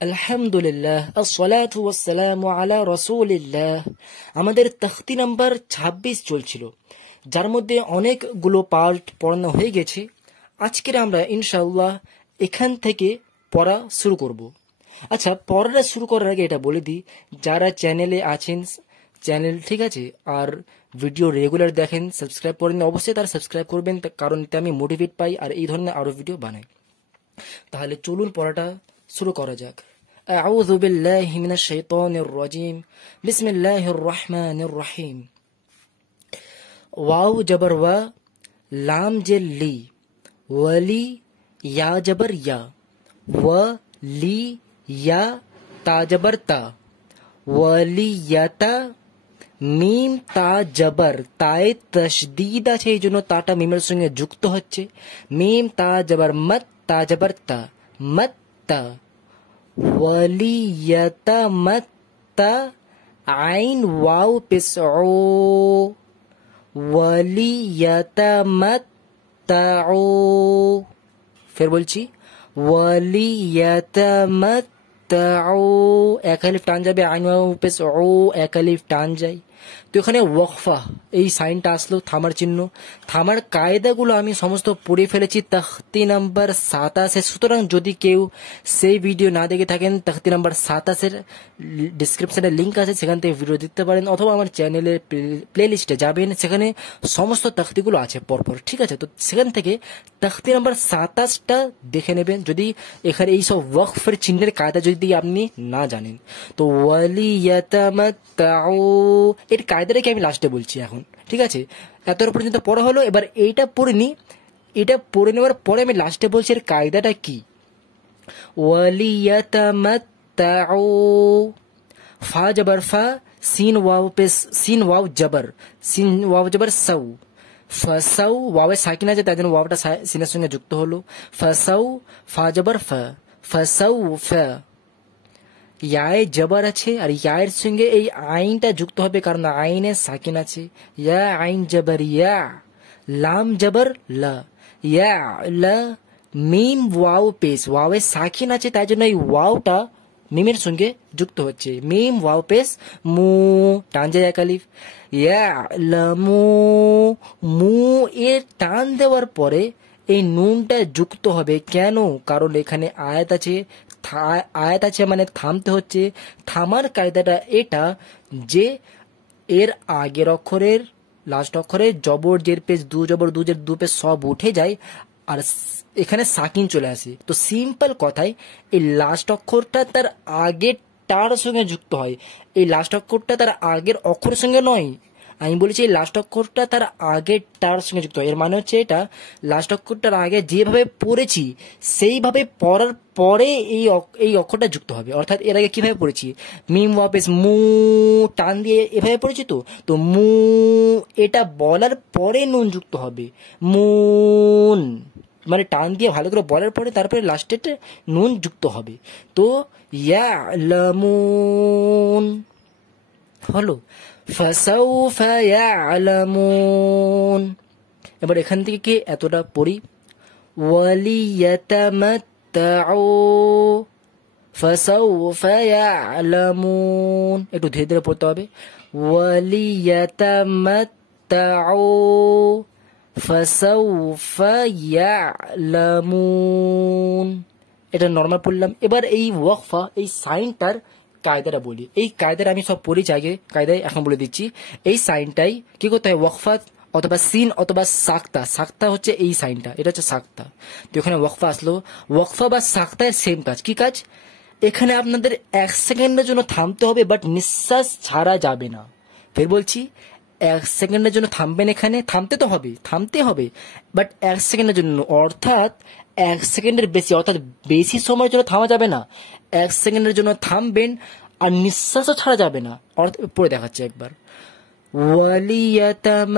আলহামদুলিল্লাহ আসসালাতু ওয়াসসালামু আলা রাসূলিল্লাহ। আমাদের তখতি নাম্বার ২৬ চলছিল, যার মধ্যে অনেকগুলো পার্ট পড়ানো হয়ে গেছে। আজকের আমরা ইনশাআল্লাহ এখান থেকে পড়া শুরু করব। আচ্ছা, পড়াটা শুরু করার আগে এটা বলে দিই, যারা চ্যানেলে আছেন চ্যানেল ঠিক আছে, আর ভিডিও রেগুলার দেখেন, সাবস্ক্রাইব করেন, অবশ্যই তারা সাবস্ক্রাইব করবেন, কারণ এতে আমি মোটিভেট পাই আর এই ধরনের আরও ভিডিও বানাই। তাহলে চলুন পড়াটা শুরু করা যাক। আউযু বিল্লাহি মিনাশ শাইতানির রাজিম। বিসমিল্লাহির রহমানির রহিম। ওয়াও জবর ওয়া, লাম জের লি, ওয়ালি, ইয়া জবর ইয়া, ওয়ালি ইয়া, তা জবর তা, ওয়ালিয়াতা, মিম তা জবর, তায়ে তশদীদ আছে এই জন্য তাটা মিমের সঙ্গে যুক্ত হচ্ছে। মিম তা জবর মত, তা জবর তা, মত্তা, ওয়ালিয়াতা মত্তা, আইন ওয়াও পেশ ও, ওয়ালিয়াতা মত্তা ও। ফের বলছি, ওয়ালিয়াতা মত্তা ও, এক আলিফ টান যাবে, আইন ওয়াও পেশ ও, এক আলিফ টান যায়। তো এখানে ওয়াকফা এই সাইনটা আসলো, থামার চিহ্ন। থামার কায়দাগুলো আমি সমস্ত পড়ে ফেলেছি তখতি নাম্বার ২৭-এ। সুতরাং যদি কেউ সেই ভিডিও না দেখে থাকেন, তখতি নাম্বার ২৭-এর ডিসক্রিপশনে লিঙ্ক আছে, সেখান থেকে ভিডিও দেখতে পারেন, অথবা আমার চ্যানেলের প্লে লিস্টে যাবেন, সেখানে সমস্ত তখতিগুলো আছে পরপর, ঠিক আছে। তো সেখান থেকে তখতি নাম্বার ২৭টা দেখে নেবেন, যদি এখানে এইসব ওয়াকফের চিহ্নের কায়দা যদি আপনি না জানেন। তো ওয়ালিয়াতামাত্তাউ এর কায়দাটাকে আমি লাস্টে বলছি এখন, ঠিক আছে। এতটা পর্যন্ত পড়া হলো, এবার এইটা পড়ে নি। এটা পড়ে নেওয়ার পরে আমি লাস্টে বলছি এর কায়দাটা কি। ওয়ালিয়াতামাত্তাউ, ফা জবর ফা, সিন ওয়াও পেশ, সিন ওয়াও জবর, সিন ওয়াও জবর সাউ, ফাসাউ, ওয়াওয়ে সাকিন আছে তাই জন্য ওয়াওটা সিনের সঙ্গে যুক্ত হলো। ফাসাউ, ফা জবর ফা, ফাসাউ ফা। ইয়ায় জবর আছে আর ইয়ায়ের সঙ্গে এই আইনটা যুক্ত হবে, কারণ আইনে সাকিন আছে। ইয়া আইন জবর ইয়া, লাম জবর লা, ইয়া লা, মিম ওয়াও পেশ, ওয়াওয়ে সাকিন আছে তাই জন্য এই ওয়াওটা মিমের সঙ্গে যুক্ত হচ্ছে। মিম ওয়াও পেশ মু, টান যায় এক আলিফ। ইয়া লামু, মু এর টান দেওয়ার পরে এই নুনটা যুক্ত হবে। কেন? কারণ এখানে আয়াত আছে, আয়াত আছে মানে থামতে হচ্ছে। থামার কায়দাটা এটা যে এর আগের অক্ষরের লাস্ট অক্ষরে জবর জের পেশ, দু জবর দু জের দু পেশ সব উঠে যায়, আর এখানে সাকিন চলে আসে। তো সিম্পল কথায় এই লাস্ট অক্ষরটা তার আগেরটার সঙ্গে যুক্ত হয়। এই লাস্ট অক্ষরটা তার আগের অক্ষরের সঙ্গে নয়, আমি বলেছি এই লাস্ট অক্ষরটা তার আগেরটার সঙ্গে যুক্ত হয়। এর মানে হচ্ছে এটা লাস্ট অক্ষরটার আগে যেভাবে পড়েছি সেইভাবে পড়ার পরে এই অক্ষরটা যুক্ত হবে। অর্থাৎ এর আগে কিভাবে পড়েছি, মিম ওয়াপেস মু, টান দিয়ে এভাবে পড়েছি। তো মু এটা বলার পরে নুন যুক্ত হবে, মুন, মানে টান দিয়ে ভালো করে বলার পরে তারপরে লাস্টে নুন যুক্ত হবে। তো ইয়ালামুন হলো, ফাসাউফা ইয়ালামুন। এবার এখান থেকে কি এতটা পড়ি, ওয়ালিয়াতামাত্তাউ, ফাসাউফা ইয়ালামুন, একটু ধীরে ধীরে পড়তে হবে। ওয়ালিয়াতামাত্তাউ, ফাসাউফা ইয়ালামুন। এটা নর্মাল পড়লাম। এবার এই ওয়াকফা এই সাইনটার কায়দাটা বলি। এই কায়দাটা আমি সব পড়েছি আগে, কায়দায় এখন বলে দিচ্ছি। এই সাইনটাই কি করতে হয়, ওয়াকফা অথবা সিন অথবা সাক্তা। সাক্তা হচ্ছে এই সাইনটা, এটা হচ্ছে সাক্তা। তো এখানে ওয়াকফা আসলো, ওয়াকফা বা সাক্তার সেম কাজ। কি কাজ? এখানে আপনাদের ১ সেকেন্ডের জন্য থামতে হবে, বাট নিঃশ্বাস ছাড়া যাবে না। ফের বলছি, ১ সেকেন্ডের জন্য থামবেন, এখানে থামতে হবে, বাট ১ সেকেন্ডের জন্য। অর্থাৎ ১ সেকেন্ডের বেশি, অর্থাৎ বেশি সময়ের জন্য থামা যাবে না। ১ সেকেন্ডের জন্য থামবেন আর নিঃশ্বাসও ছাড়া যাবে না। অর্থাৎ পড়ে দেখাচ্ছে একবার, ওয়ালিয়াতামাত্তাউ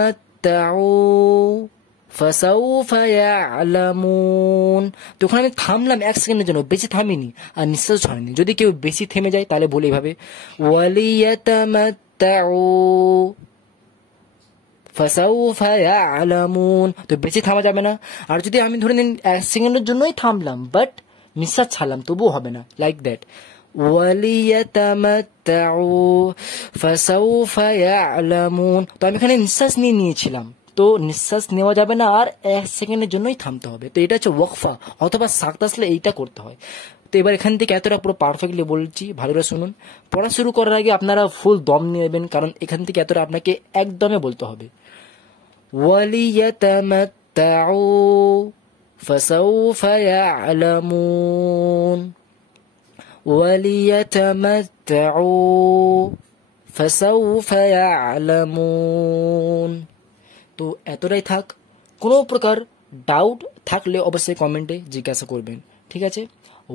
ফাসাউফা ইয়ালামুন। তো ওখানে আমি থামলাম ১ সেকেন্ডের জন্য, বেশি থামিনি আর নিঃশ্বাস ছাড়িনি। যদি কেউ বেশি থেমে যায় তাহলে বলে এইভাবে, ওয়ালিয়াতামাত্তাউ ফাসাউফা ইয়ালামুন। তো বেশি থামা যাবে না। আর যদি আমি ধরে নিন ১ সেকেন্ডের জন্যই থামলাম, বাট নিঃশ্বাস ছাড়লাম তবুও হবে না, লাইক দ্যাট। ওয়ালিয়াতামাত্তাউ ফাসাউফা ইয়ালামুন, তো আমি এখানে নিঃশ্বাস নিয়েছিলাম, তো নিঃশ্বাস নেওয়া যাবে না আর 1 সেকেন্ডের জন্যই থামতে হবে। তো এটা হচ্ছে ওয়াকফা অথবা সাকত আসলে এইটা করতে হয়। তো এবার এখান থেকে এতটা পুরো পারফেক্টলি বলছি, ভালো করে শুনুন। পড়া শুরু করার আগে আপনারা ফুল দম নিয়ে নেবেন, কারণ এখান থেকে এতটা আপনাকে একদমে বলতে হবে। ওয়ালিয়াতামাত্তাউ ফাসাউফা ইয়ালামুন, ওয়ালিয়াতামাত্তাউ ফাসাউফা ইয়ালামুন। তো এতটাই থাক, কোনো প্রকার ডাউট থাকলে অবশ্যই কমেন্টে জিজ্ঞাসা করবেন, ঠিক আছে?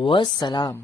ওয়াসসালাম।